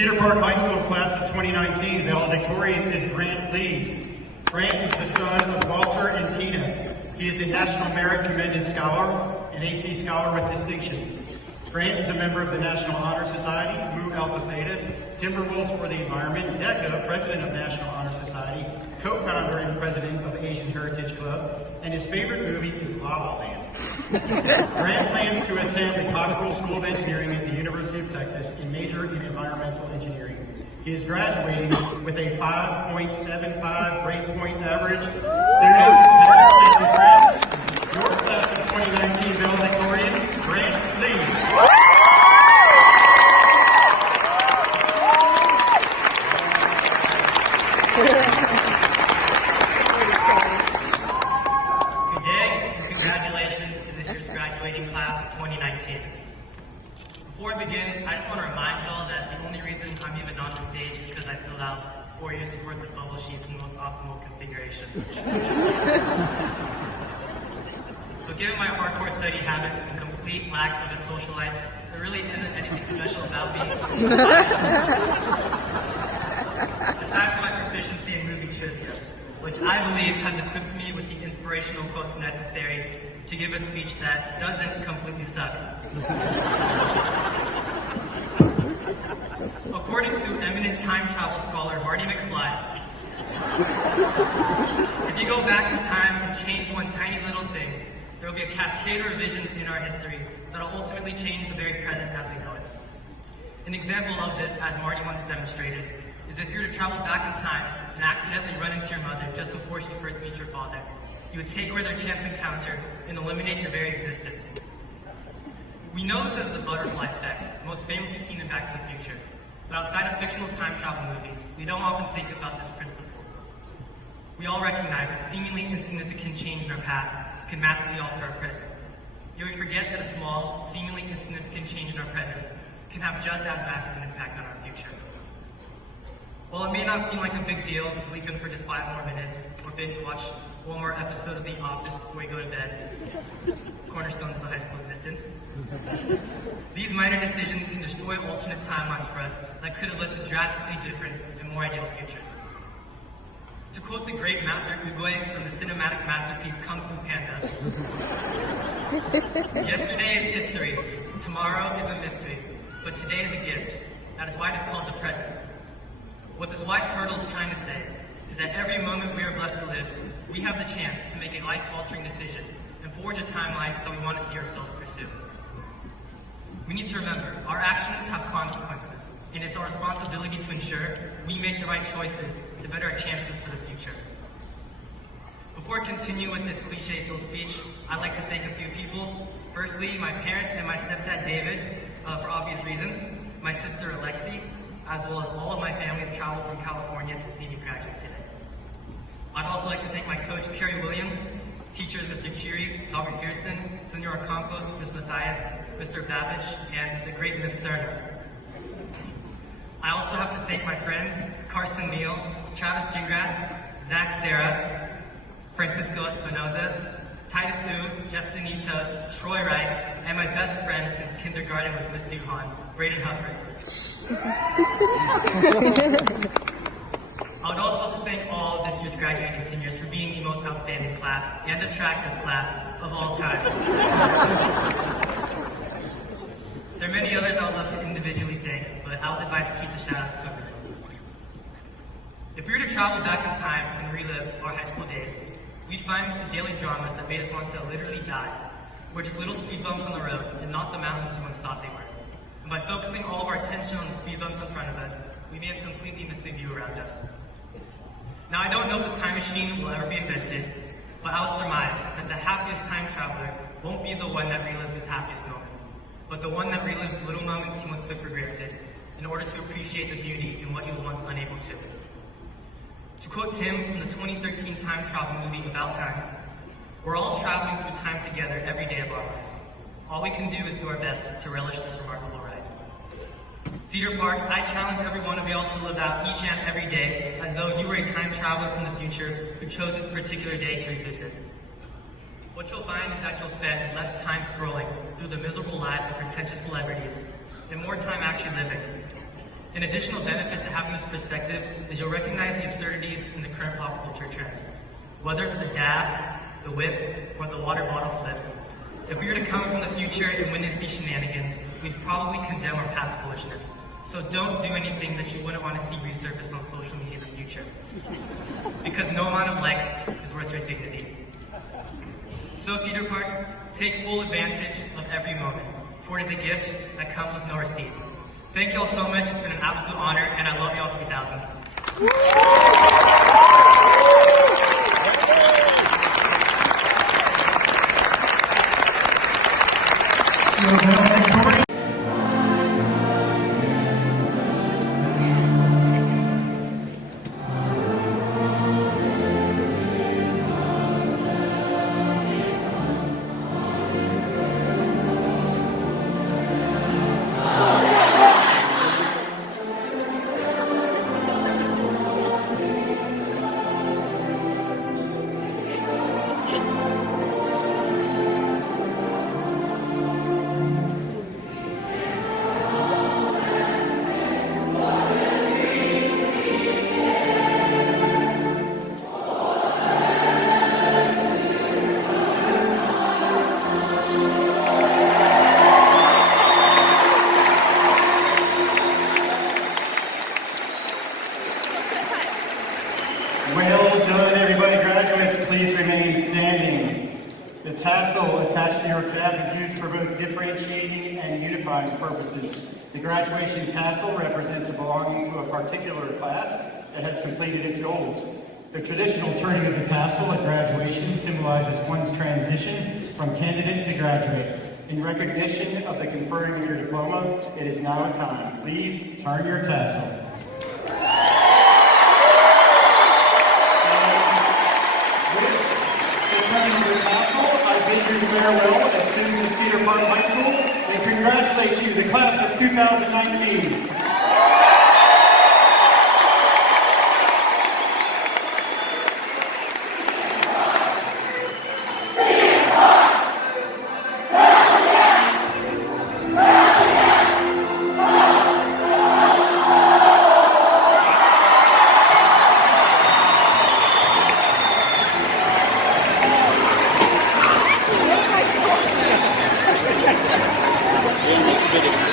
Cedar Park High School class of 2019 valedictorian is Grant Lee. Grant is the son of Walter and Tina. He is a National Merit Commended Scholar, an AP Scholar with distinction. Grant is a member of the National Honor Society, Mu Alpha Theta, Timberwolves for the Environment, DECA, president of National Honor Society, co-founder and president of Asian Heritage Club, and his favorite movie is La La Land. Grant plans to attend the Cockrell School of Engineering at the University of Texas and major in environmental engineering. He is graduating with a 5.75 grade point average. Students, your class of 2019 valedictorian, Grant Lee. Good day, and congratulations to this year's graduating class of 2019. Before we begin, I just want to remind y'all that the only reason I'm even on the stage is because I filled out 4 years worth of bubble sheets in the most optimal configuration. So given my hardcore study habits and complete lack of a social life, there really isn't anything special about me. Aside from my proficiency in movie trivia, which I believe has equipped me with the inspirational quotes necessary to give a speech that doesn't completely suck. According to eminent time travel scholar Marty McFly, if you go back in time and change one tiny little thing, there will be a cascade of revisions in our history that will ultimately change the very present as we know it. An example of this, as Marty once demonstrated, is if you were to travel back in time and accidentally run into your mother just before she first meets your father, you would take away their chance encounter and eliminate your very existence. We know this as the butterfly effect, most famously seen in Back to the Future. But outside of fictional time travel movies, we don't often think about this principle. We all recognize a seemingly insignificant change in our past can massively alter our present. Yet we forget that a small, seemingly insignificant change in our present can have just as massive an impact on our future. While it may not seem like a big deal to sleep in for just 5 more minutes or binge watch one more episode of The Office before you go to bed, cornerstones of the high school existence, these minor decisions can destroy alternate timelines for us that could have led to drastically different and more ideal futures. To quote the great Master Oogway from the cinematic masterpiece Kung Fu Panda, yesterday is history, tomorrow is a mystery, but today is a gift. That is why it is called the present. What this wise turtle is trying to say is that every moment we are blessed to live, we have the chance to make a life-altering decision and forge a timeline that we want to see ourselves pursue. We need to remember, our actions have consequences, and it's our responsibility to ensure we make the right choices to better our chances for the future. Before I continue with this cliche-filled speech, I'd like to thank a few people. Firstly, my parents and my stepdad David, for obvious reasons, my sister Alexi, as well as all of my family that traveled from California to see me graduate today. I'd also like to thank my coach, Kerry Williams, teachers, Mr. Cheery, Dr. Pearson, Senor Campos, Ms. Matthias, Mr. Babbage, and the great Ms. Cerner. I also have to thank my friends, Carson Neal, Travis Gingras, Zach Serra, Francisco Espinoza, Titus Liu, Justin Ita, Troy Wright, and my best friend since kindergarten with Miss Duhan, Braden Hufford. I would also like to thank all of this year's graduating seniors for being the most outstanding class and attractive class of all time. There are many others I would love to individually thank, but I was advised to keep the shout-outs to a minimum. If we were to travel back in time and relive our high school days, we'd find the daily dramas that made us want to literally die were just little speed bumps on the road and not the mountains we once thought they were. And by focusing all of our attention on the speed bumps in front of us, we may have completely missed the view around us. Now, I don't know if the time machine will ever be invented, but I would surmise that the happiest time traveler won't be the one that relives his happiest moments, but the one that relives the little moments he once took for granted in order to appreciate the beauty in what he was once unable to. To quote Tim from the 2013 time travel movie About Time, "We're all traveling through time together every day of our lives. All we can do is do our best to relish this remarkable ride." Cedar Park, I challenge every one of y'all to live out each and every day as though you were a time traveler from the future who chose this particular day to revisit. What you'll find is that you'll spend less time scrolling through the miserable lives of pretentious celebrities and more time actually living. An additional benefit to having this perspective is you'll recognize the absurdities in the current pop culture trends. Whether it's the dab, the whip, or the water bottle flip, if we were to come from the future and witness these shenanigans, we'd probably condemn our past foolishness. So don't do anything that you wouldn't want to see resurface on social media in the future. Because no amount of likes is worth your dignity. So Cedar Park, take full advantage of every moment, for it is a gift that comes with no receipt. Thank you all so much, it's been an absolute honor, and I love y'all 3000. Well done, everybody. Graduates, please remain standing. The tassel attached to your cap is used for both differentiating and unifying purposes. The graduation tassel represents a belonging to a particular class that has completed its goals. The traditional turning of the tassel at graduation symbolizes one's transition from candidate to graduate. In recognition of the conferring of your diploma, it is now time. Please turn your tassel. I bid you farewell as students of Cedar Park High School and congratulate you, the class of 2019.